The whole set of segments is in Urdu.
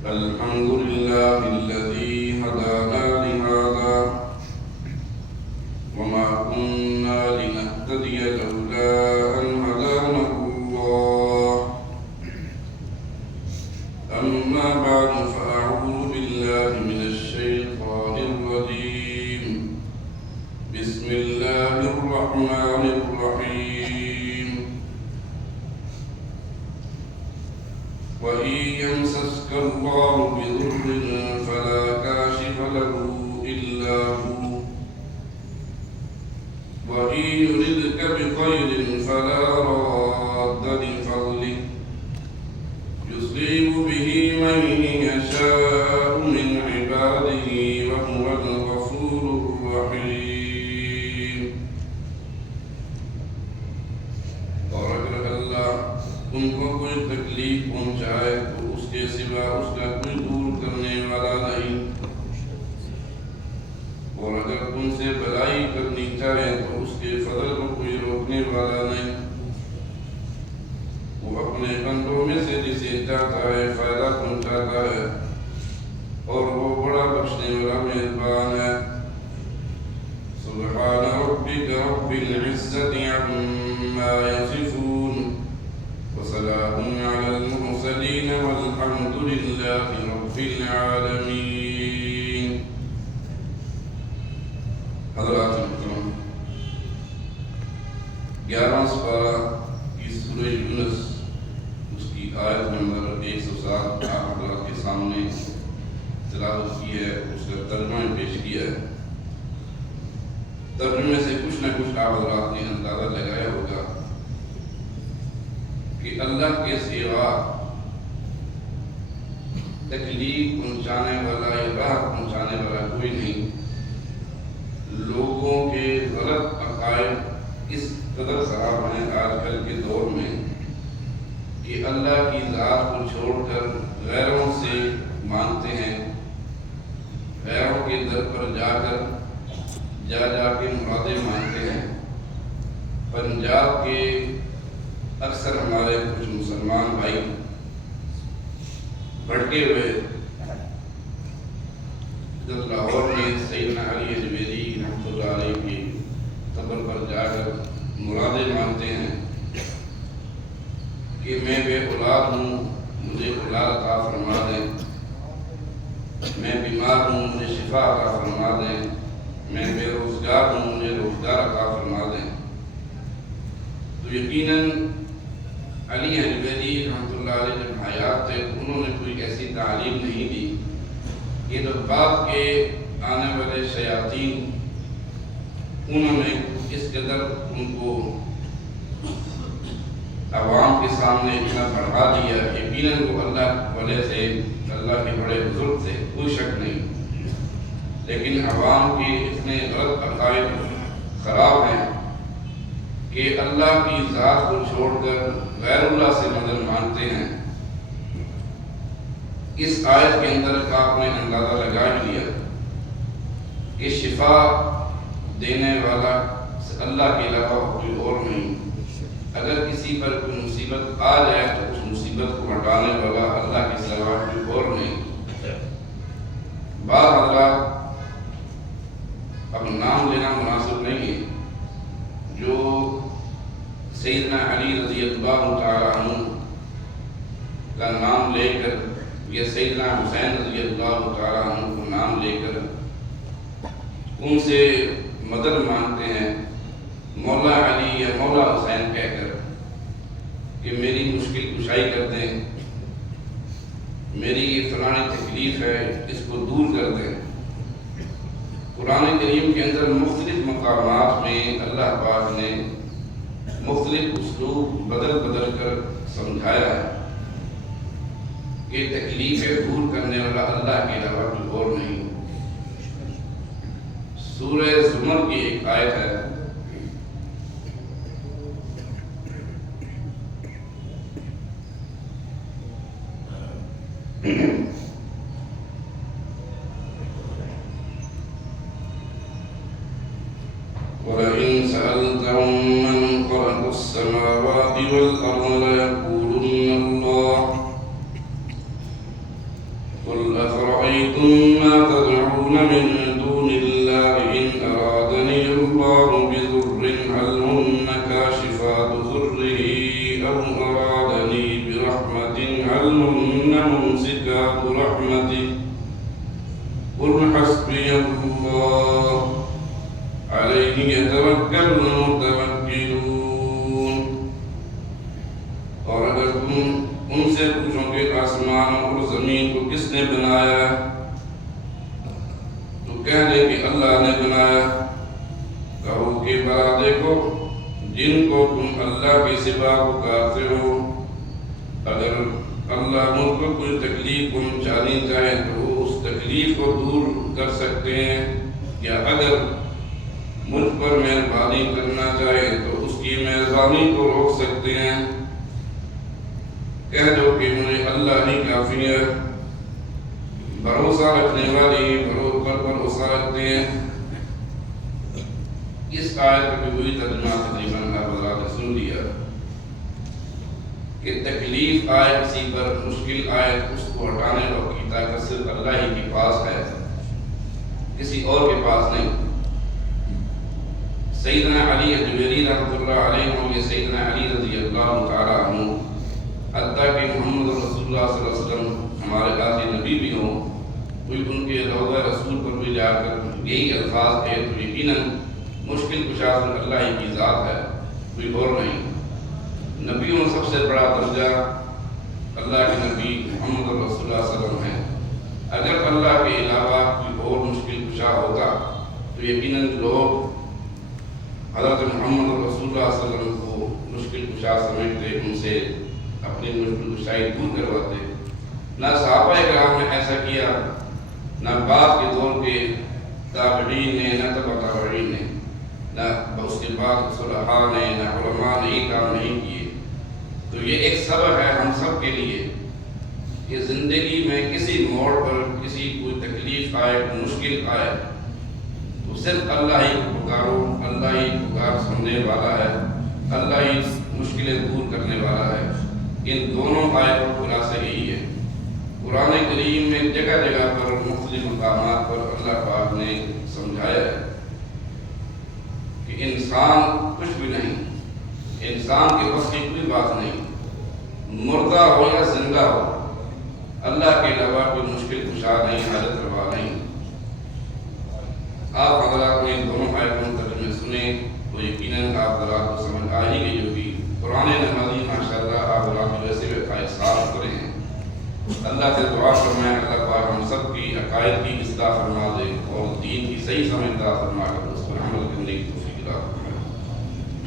الحمد لله الذي هدانا لهذا وما كنا لنهتدي لولا أن هدانا الله أما بعد فأعوذ بالله من الشيطان الرجيم بسم الله الرحمن الرحيم وإن يمسسك الله بضر فلا كاشف له إلا هو وإن يردك بخير فلا راد لفضله يصيب به من يشاء من عباده وهو الغفور الرحيم. اور اگر اللہ ان کو کوئی تکلیف پہنچائے تو اس کے سوا اس کا کوئی دور کرنے والا نہیں، اور اگر ان سے بھلائی کرنی چاہے تو اس کے فضل کو کوئی روکنے والا نہیں۔ وہ اپنے بندوں میں سے جسے چاہتا ہے فائدہ پہنچاتا ہے، اور وہ بڑا بخشنے والا مہربان ہے۔ سبحان ربک رب العزة عما يصفون وسلام على المرسلين والحمد لله رب العالمين۔ حضرات محترم، 11واں سپارہ کی سورہ یونس، اس کی آیت نمبر 107 آپ حضرات کے سامنے تلاوت کی ہے، اس کا ترجمہ پیش کیا ہے۔ ترجمے سے کچھ نہ کچھ آپ حضرات نے اندازہ لگایا ہوگا کہ اللہ کے سوا تکلیف پہنچانے والا یا راحت پہنچانے والا کوئی نہیں۔ لوگوں کے غلط عقائد اس قدر خراب ہیں آج کل کے دور میں کہ اللہ کی ذات کو چھوڑ کر غیروں سے مانگتے ہیں، غیروں کے در پر جا کے مرادیں مانگتے ہیں۔ پنجاب کے اکثر ہمارے کچھ مسلمان بھائی بھڑکے ہوئے لاہور میں سیدنا علی حجویری رحمۃ اللہ علیہ کی قبر پر جا کر مرادیں مانگتے ہیں کہ میں بے اولاد ہوں، مجھے اولاد عطا فرما دیں، میں بیمار ہوں، مجھے شفا عطا فرما دیں، میں بے روزگار ہوں، مجھے روزگار عطا فرما دیں۔ تو یقیناً علی حجویری رحمۃ اللہ علیہ جب حیات تھے انہوں نے کوئی ایسی تعلیم نہیں دی۔ یہ تو بعد کے آنے والے شیاطین انہوں نے اس قدر ان کو عوام کے سامنے اتنا بڑھا دیا، یقیناً وہ اللہ والے تھے، اللہ کے بڑے بزرگ تھے، کوئی شک نہیں، لیکن عوام کے اتنے غلط عقائد خراب ہیں کہ اللہ کی ذات کو چھوڑ کر غیر اللہ سے مدد مانگتے ہیں۔ اس آیت کے اندر آپ نے اندازہ لگا لیا کہ شفا دینے والا اللہ کے علاوہ کوئی اور نہیں۔ اگر کسی پر کوئی مصیبت آ جائے تو اس مصیبت کو ہٹانے والا اللہ کے سوا کوئی اور نہیں۔ بعض حضرات، اب نام لینا مناسب نہیں ہے، جو سیدنا علی رضی اللہ تعالی عنہ کا نام لے کر یا سیدنا حسین رضی اللہ تعالی عنہ کو نام لے کر ان سے مدد مانگتے ہیں، مولا علی یا مولا حسین کہہ کر کہ میری مشکل کشائی کر دیں، میری یہ فلانی تکلیف ہے اس کو دور کر دیں۔ قرآن کریم کے اندر مختلف مقامات میں اللہ پاک نے مختلف اسلوب بدل کر سمجھایا ہے کہ تکلیفیں دور کرنے والا اللہ کے علاوہ کوئی اور نہیں۔ سورہ زمر کی ایک آیت ہے، وَلَئِنْ سَأَلْتَهُمْ مَنْ خَلَقَ السَّمَاوَاتِ وَالْأَرْضَ لَيَقُولُنَّ اللَّهُ أرادني برحمة هل هن ممسكات رحمته قل حسبي الله عليه يتوكل المتوكلون. اور اگر تم ان سے پوچھو کہ آسمان اور زمین کو کس نے بنایا تو کہہ دے کہ اللہ نے بنایا. کہو کہ بھلا دیکھو جن کو تم اللہ کے سوا پکارتے ہو، اگر اللہ مجھ کو کوئی تکلیف پہنچانی چاہے تو وہ اس تکلیف کو دور کر سکتے ہیں، یا اگر مجھ پر مہربانی کرنا چاہے تو اس کی مہربانی کو روک سکتے ہیں. کہہ دو کہ مجھے اللہ ہی کافی ہے. بھروسہ رکھنے والی پر بھروسہ رکھتے ہیں. اس آیت کا بھی وہی ترجمہ تقریباً آپ حضرات نے سن لیا کہ تکلیف آئے کسی پر، مشکل آئے اس کو ہٹانے کی طاقت صرف اللہ ہی کے پاس ہے، کسی اور کے پاس نہیں. سیدنا علی اجویری رحمۃ اللہ علیہ ہوں، یہ سیدنا علی رضی اللہ تعالیٰ عنہ، حتیٰ کہ محمد رسول اللہ صلی اللہ علیہ وسلم ہمارے غازی نبی بھی ہوں، کوئی ان کے روضہ رسول پر بھی جا کر یہی الفاظ کہے تو یقیناً مشکل کشا اللہ ہی کی ذات ہے، کوئی اور نہیں. نبیوں میں سب سے بڑا درجہ اللہ کے نبی محمد رسول اللہ صلی اللہ علیہ وسلم ہے. اگر اللہ کے علاوہ کوئی اور مشکل کشا ہوتا تو یقیناً لوگ حضرت محمد رسول اللہ صلی اللہ علیہ وسلم کو مشکل کشا سمجھتے، ان سے اپنی مشکل کشائی دور کرواتے. نہ صحابہ کرام نے ایسا کیا، نہ بعد کے دور کے تابعین نے، نہ تبع تابعین نے، نہ اس کے بعد صلحاء نے، نہ علماء نے یہ کام نہیں کیے. تو یہ ایک سبق ہے ہم سب کے لیے کہ زندگی میں کسی موڑ پر کسی کوئی تکلیف آئے، مشکل آئے تو صرف اللہ ہی کو پکارو. اللہ ہی پکار سننے والا ہے، اللہ ہی مشکلیں دور کرنے والا ہے. ان دونوں آیتوں کا خلاصہ یہی ہے. قرآن کریم میں جگہ جگہ پر مختلف مقامات پر اللہ پاک نے سمجھایا ہے کہ انسان کچھ بھی نہیں، انسان کے بس کی کوئی بات نہیں، مردہ ہو یا زندہ ہو، اللہ کے علاوہ کوئی مشکل کشا نہیں، حاجت روا نہیں. آپ حضرات نے دونوں آیتوں ترجمے سنے تو یقیناً آپ حضرات کو سمجھ آ ہی گئی ہوگی. قرآن نمازی ماشاءاللہ آپ حضرات ویسے بھی عقائد صاف کرے ہیں. اللہ سے دعا فرمائیں اللہ پاک ہم سب کی عقائد کی اصلاح فرما دے اور دین کی صحیح سمجھدار فرما کر اس پر عمل کرنے کی توفیق عطا فرمائے.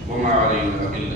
وما علینا الا